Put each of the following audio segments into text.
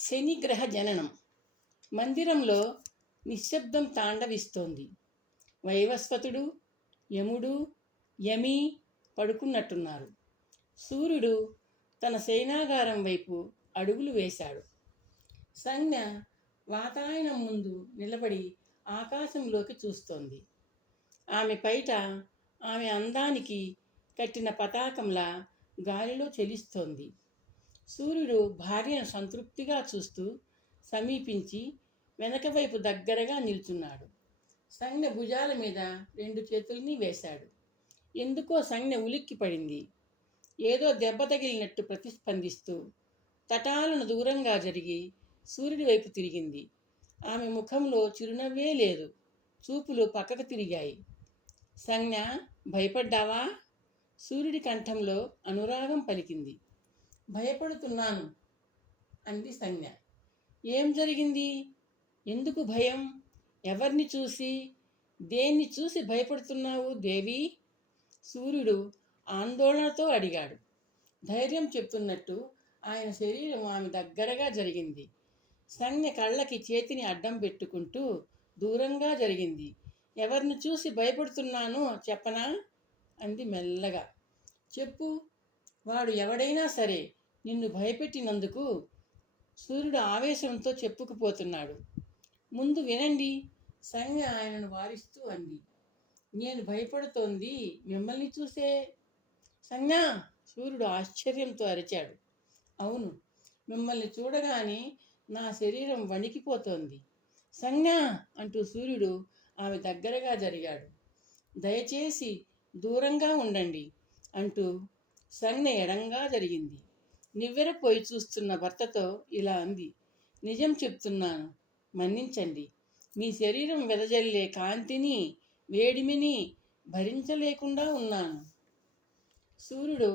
శనిగ్రహ జననం. మందిరంలో నిశ్శబ్దం తాండవిస్తోంది. వైవస్వతుడు, యముడు, యమి పడుకున్నట్టున్నారు. సూర్యుడు తన శయనాగారం వైపు అడుగులు వేశాడు. సంజ్ఞ వాతాయనం ముందు నిలబడి ఆకాశంలోకి చూస్తోంది. ఆమె పైట ఆమె అందానికి కట్టిన పతాకంలా గాలిలో చెలిస్తోంది. సూర్యుడు భార్యను సంతృప్తిగా చూస్తూ సమీపించి వెనక వైపు దగ్గరగా నిల్చున్నాడు. సంజ్ఞ భుజాల మీద 2 చేతుల్ని వేశాడు. ఎందుకో సంజ్ఞ ఉలిక్కి పడింది. ఏదో దెబ్బ తగిలినట్టు ప్రతిస్పందిస్తూ తటాలను దూరంగా జరిగి సూర్యుడి వైపు తిరిగింది. ఆమె ముఖంలో చిరునవ్వే లేదు. చూపులు పక్కకు తిరిగాయి. సంజ్ఞ, భయపడ్డావా? సూర్యుడి కంఠంలో అనురాగం పలికింది. భయపడుతున్నాను అంది సంజ్ఞ. ఏం జరిగింది? ఎందుకు భయం? ఎవరిని చూసి, దేన్ని చూసి భయపడుతున్నావు దేవి? సూర్యుడు ఆందోళనతో అడిగాడు. ధైర్యం చెప్తున్నట్టు ఆయన శరీరం ఆమె దగ్గరగా జరిగింది. సంజ్ఞ కళ్ళకి చేతిని అడ్డం పెట్టుకుంటూ దూరంగా జరిగింది. ఎవరిని చూసి భయపడుతున్నానో చెప్పనా? అంది మెల్లగా. చెప్పు. వాడు ఎవడైనా సరే నిన్ను భయపెట్టినందుకు సూర్యుడు ఆవేశంతో చెప్పుకుపోతున్నాడు. ముందు వినండి, సంజ్ఞ ఆయనను వారిస్తూ అంది. నేను భయపడుతోంది మిమ్మల్ని చూసే. సంజ్ఞ! సూర్యుడు ఆశ్చర్యంతో అరిచాడు. అవును, మిమ్మల్ని చూడగానే నా శరీరం వణికిపోతోంది. సంజ్ఞ అంటూ సూర్యుడు ఆమె దగ్గరగా జరిగాడు. దయచేసి దూరంగా ఉండండి అంటూ సంజ్ఞ ఎడంగా జరిగింది. నివ్వెరపోయి చూస్తున్న భర్తతో ఇలా అంది. నిజం చెప్తున్నాను, మన్నించండి. మీ శరీరం వెదజల్లే కాంతిని, వేడిమిని భరించలేకుండా ఉన్నాను. సూర్యుడు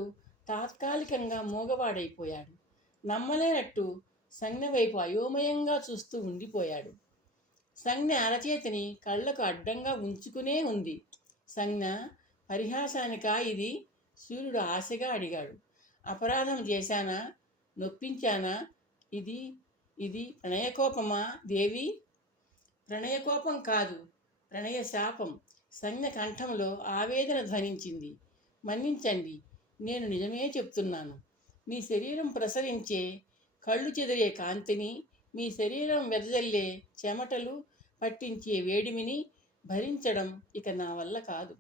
తాత్కాలికంగా మూగవాడైపోయాడు. నమ్మలేనట్టు సంజ్ఞ వైపు అయోమయంగా చూస్తూ ఉండిపోయాడు. సంజ్ఞ అరచేతిని కళ్ళకు అడ్డంగా ఉంచుకునే ఉంది. సంజ్ఞ, పరిహాసానికా ఇది? సూర్యుడు ఆశగా అడిగాడు. అపరాధం చేశానా? నొప్పించానా? ఇది ఇది ప్రణయకోపమా దేవి? ప్రణయకోపం కాదు, ప్రణయ శాపం. సంజ్ఞ కంఠంలో ఆవేదన ధ్వనించింది. మన్నించండి, నేను నిజమే చెప్తున్నాను. మీ శరీరం ప్రసరించే కళ్ళు చెదిరే కాంతిని, మీ శరీరం వెదజల్లే చెమటలు పట్టించే వేడిమిని భరించడం ఇక నా వల్ల కాదు.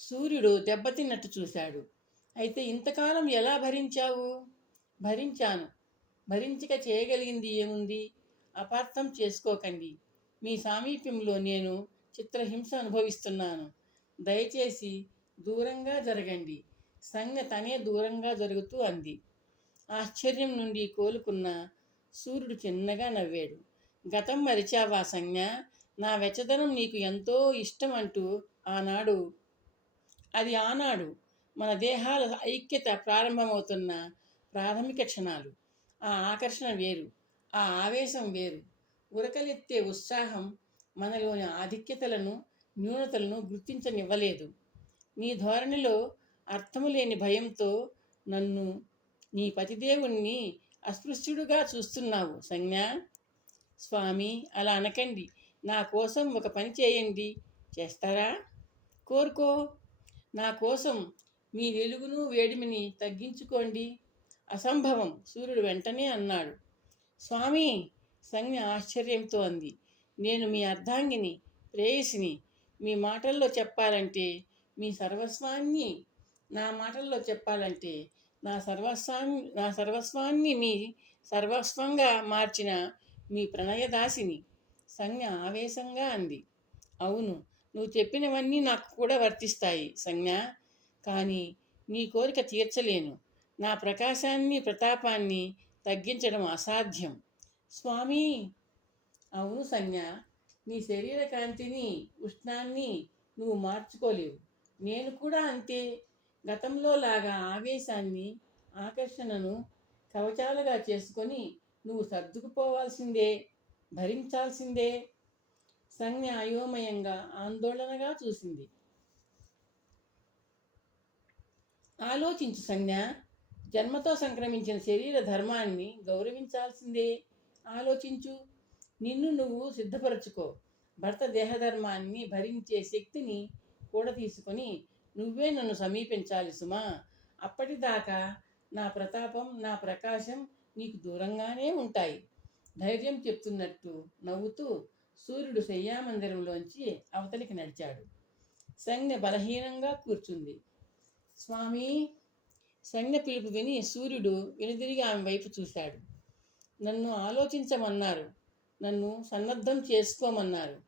సూర్యుడు దెబ్బతిన్నట్టు చూశాడు. అయితే ఇంతకాలం ఎలా భరించావు? భరించాను. భరించక చేయగలిగింది ఏముంది? అపార్థం చేసుకోకండి. మీ సామీప్యంలో నేను చిత్రహింస అనుభవిస్తున్నాను. దయచేసి దూరంగా జరగండి. సంజ్ఞ తనే దూరంగా జరుగుతూ అంది. ఆశ్చర్యం నుండి కోలుకున్న సూర్యుడు చిన్నగా నవ్వాడు. గతం మరిచావా సంజ్ఞ? నా వెచ్చదనం నీకు ఎంతో ఇష్టం అంటూ ఆనాడు మన దేహాల ఐక్యత ప్రారంభమవుతున్న ప్రాథమిక క్షణాలు. ఆ ఆకర్షణ వేరు, ఆ ఆవేశం వేరు. ఉరకలెత్తే ఉత్సాహం మనలోని ఆధిక్యతలను, న్యూనతలను గుర్తించనివ్వలేదు. నీ ధోరణిలో అర్థము లేని భయంతో నన్ను, నీ పతిదేవుణ్ణి అస్పృశ్యుడుగా చూస్తున్నావు సంజ్ఞ. స్వామి, అలా అనకండి. నా కోసం ఒక పని చేయండి. చేస్తారా? కోరుకో. నా కోసం మీ వెలుగును, వేడిమిని తగ్గించుకోండి. అసంభవం, సూర్యుడు వెంటనే అన్నాడు. స్వామి, సంజ్ఞ ఆశ్చర్యంతో అంది. నేను మీ అర్ధాంగిని, ప్రేయసిని. మీ మాటల్లో చెప్పాలంటే మీ సర్వస్వాన్ని, నా మాటల్లో చెప్పాలంటే నా సర్వస్వాన్ని మీ సర్వస్వంగా మార్చిన మీ ప్రణయదాసిని. సంజ్ఞ ఆవేశంగా అంది. అవును, నువ్వు చెప్పినవన్నీ నాకు కూడా వర్తిస్తాయి సంజ్ఞ. కానీ నీ కోరిక తీర్చలేను. నా ప్రకాశాన్ని, ప్రతాపాన్ని తగ్గించడం అసాధ్యం. స్వామి. అవును సంజ్ఞ, నీ శరీర కాంతిని, ఉష్ణాన్ని నువ్వు మార్చుకోలేవు. నేను కూడా అంతే. గతంలో లాగా ఆవేశాన్ని, ఆకర్షణను కవచాలుగా చేసుకొని నువ్వు సర్దుకుపోవాల్సిందే, భరించాల్సిందే. సంజ్ఞ అయోమయంగా, ఆందోళనగా చూసింది. ఆలోచించు సంజ్ఞ. జన్మతో సంక్రమించిన శరీర ధర్మాన్ని గౌరవించాల్సిందే. ఆలోచించు. నిన్ను నువ్వు సిద్ధపరచుకో. భర్త దేహధర్మాన్ని భరించే శక్తిని కూడా తీసుకొని నువ్వే నన్ను సమీపించాలి సుమా. అప్పటిదాకా నా ప్రతాపం, నా ప్రకాశం నీకు దూరంగానే ఉంటాయి. ధైర్యం చెప్తున్నట్టు నవ్వుతూ సూర్యుడు శయ్యామందిరంలోంచి అవతలికి నడిచాడు. సంజ్ఞ బలహీనంగా కూర్చుంది. స్వామి. సంజ్ఞ పిలుపు విని సూర్యుడు వెనుదిరిగి ఆమె వైపు చూశాడు. నన్ను ఆలోచించమన్నారు. నన్ను సన్నద్ధం చేసుకోమన్నారు.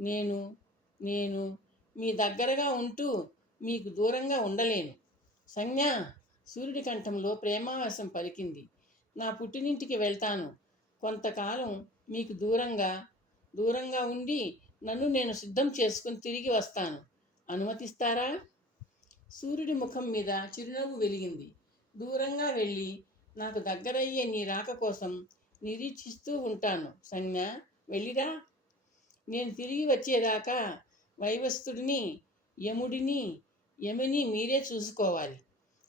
నేను నేను మీ దగ్గరగా ఉంటూ మీకు దూరంగా ఉండలేను. సంజ్ఞ. సూర్యుడి కంఠంలో ప్రేమావేశం పలికింది. నా పుట్టినింటికి వెళ్తాను. కొంతకాలం మీకు దూరంగా ఉండి నన్ను నేను సిద్ధం చేసుకుని తిరిగి వస్తాను. అనుమతిస్తారా? సూర్యుడి ముఖం మీద చిరునవ్వు వెలిగింది. దూరంగా వెళ్ళి నాకు దగ్గరయ్యే నీ రాక కోసం నిరీక్షిస్తూ ఉంటాను. సంజ్ఞ, వెళ్ళిరా. నేను తిరిగి వచ్చేదాకా వైవస్తుడిని, యముని మీరే చూసుకోవాలి.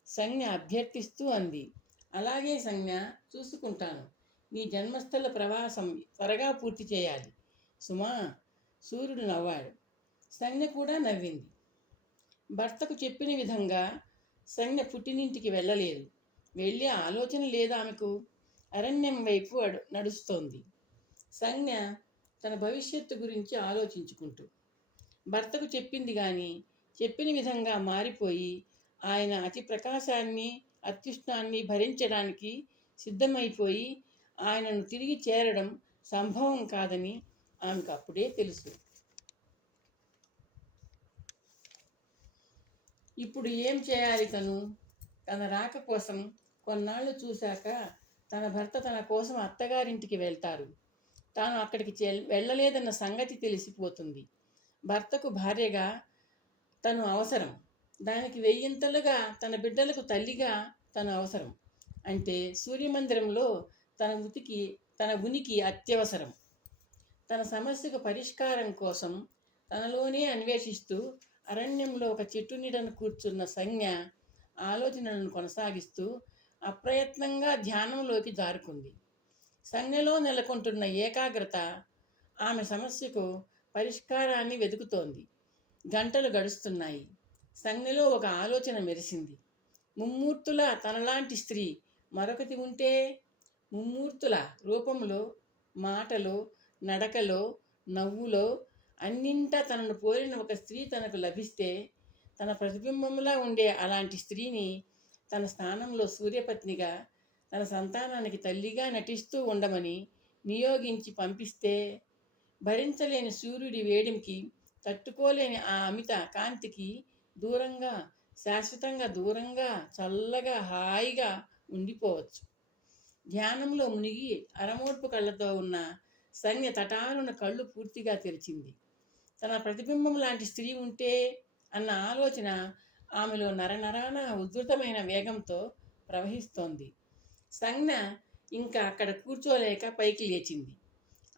సంజ్ఞ అభ్యర్థిస్తూ అంది. అలాగే సంజ్ఞ, చూసుకుంటాను. నీ జన్మస్థల ప్రవాసం త్వరగా పూర్తి చేయాలి సుమా. సూర్యుడు నవ్వాడు. సంజ్ఞ కూడా నవ్వింది. భర్తకు చెప్పిన విధంగా సంజ్ఞ పుట్టినింటికి వెళ్ళలేదు. వెళ్ళే ఆలోచన లేదు ఆమెకు. అరణ్యం వైపు నడుస్తోంది సంజ్ఞ, తన భవిష్యత్తు గురించి ఆలోచించుకుంటూ. భర్తకు చెప్పింది కానీ చెప్పిన విధంగా మారిపోయి ఆయన అతి ప్రకాశాన్ని, అత్యుష్ణాన్ని భరించడానికి సిద్ధమైపోయి ఆయనను తిరిగి చేరడం సంభవం కాదని ఆమెకు అప్పుడే తెలుసు. ఇప్పుడు ఏం చేయాలి తను? తన రాక కోసం కొన్నాళ్ళు చూశాక తన భర్త తన కోసం అత్తగారింటికి వెళ్తారు. తాను అక్కడికి వెళ్ళలేదన్న సంగతి తెలిసిపోతుంది. భర్తకు భార్యగా తను అవసరం. దానికి వెయ్యింతలుగా తన బిడ్డలకు తల్లిగా తను అవసరం. అంటే సూర్యమందిరంలో తన ఉనికి అత్యవసరం. తన సమస్యకు పరిష్కారం కోసం తనలోనే అన్వేషిస్తూ అరణ్యంలో ఒక చెట్టు నీడను కూర్చున్న సంజ్ఞ ఆలోచనలను కొనసాగిస్తూ అప్రయత్నంగా ధ్యానంలోకి జారుకుంది. సంజ్ఞలో నెలకొంటున్న ఏకాగ్రత ఆమె సమస్యకు పరిష్కారాన్ని వెతుకుతోంది. గంటలు గడుస్తున్నాయి. సంజ్ఞలో ఒక ఆలోచన మెరిసింది. ముమ్మూర్తుల తనలాంటి స్త్రీ మరొకటి ఉంటే, ముమ్మూర్తుల రూపంలో, మాటలో, నడకలో, నవ్వులో అన్నింటా తనను పోలిన ఒక స్త్రీ తనకు లభిస్తే, తన ప్రతిబింబంలా ఉండే అలాంటి స్త్రీని తన స్థానంలో సూర్యపత్నిగా, తన సంతానానికి తల్లిగా నటిస్తూ ఉండమని నియోగించి పంపిస్తే, భరించలేని సూర్యుడి వేడిమికి, తట్టుకోలేని ఆ అమిత కాంతికి దూరంగా, శాశ్వతంగా దూరంగా, చల్లగా, హాయిగా ఉండిపోవచ్చు. ధ్యానంలో మునిగి అరమోడ్పు కళ్ళతో ఉన్న సంజ్ఞ తటారున కళ్ళు పూర్తిగా తెరిచింది. తన ప్రతిబింబం లాంటి స్త్రీ ఉంటే అన్న ఆలోచన ఆమెలో నరనరాన ఉధృతమైన వేగంతో ప్రవహిస్తోంది. సంజ్ఞ ఇంకా అక్కడ కూర్చోలేక పైకి లేచింది.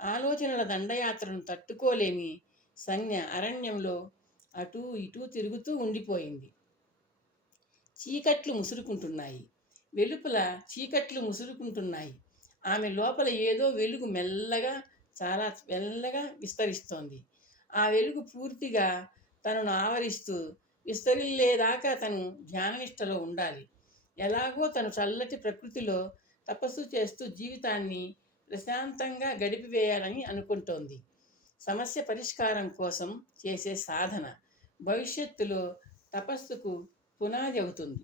ఆలోచనల దండయాత్రను తట్టుకోలేని సంజ్ఞ అరణ్యంలో అటూ ఇటూ తిరుగుతూ ఉండిపోయింది. చీకట్లు ముసురుకుంటున్నాయి. వెలుపల చీకట్లు ముసురుకుంటున్నాయి. ఆమె లోపల ఏదో వెలుగు చాలా మెల్లగా విస్తరిస్తోంది. ఆ వెలుగు పూర్తిగా తనను ఆవరిస్తూ విస్తరిల్లేదాకా తను ధ్యాననిష్టలో ఉండాలి. ఎలాగో తను చల్లటి ప్రకృతిలో తపస్సు చేస్తూ జీవితాన్ని ప్రశాంతంగా గడిపివేయాలని అనుకుంటోంది. సమస్య పరిష్కారం కోసం చేసే సాధన భవిష్యత్తులో తపస్సుకు పునాది అవుతుంది.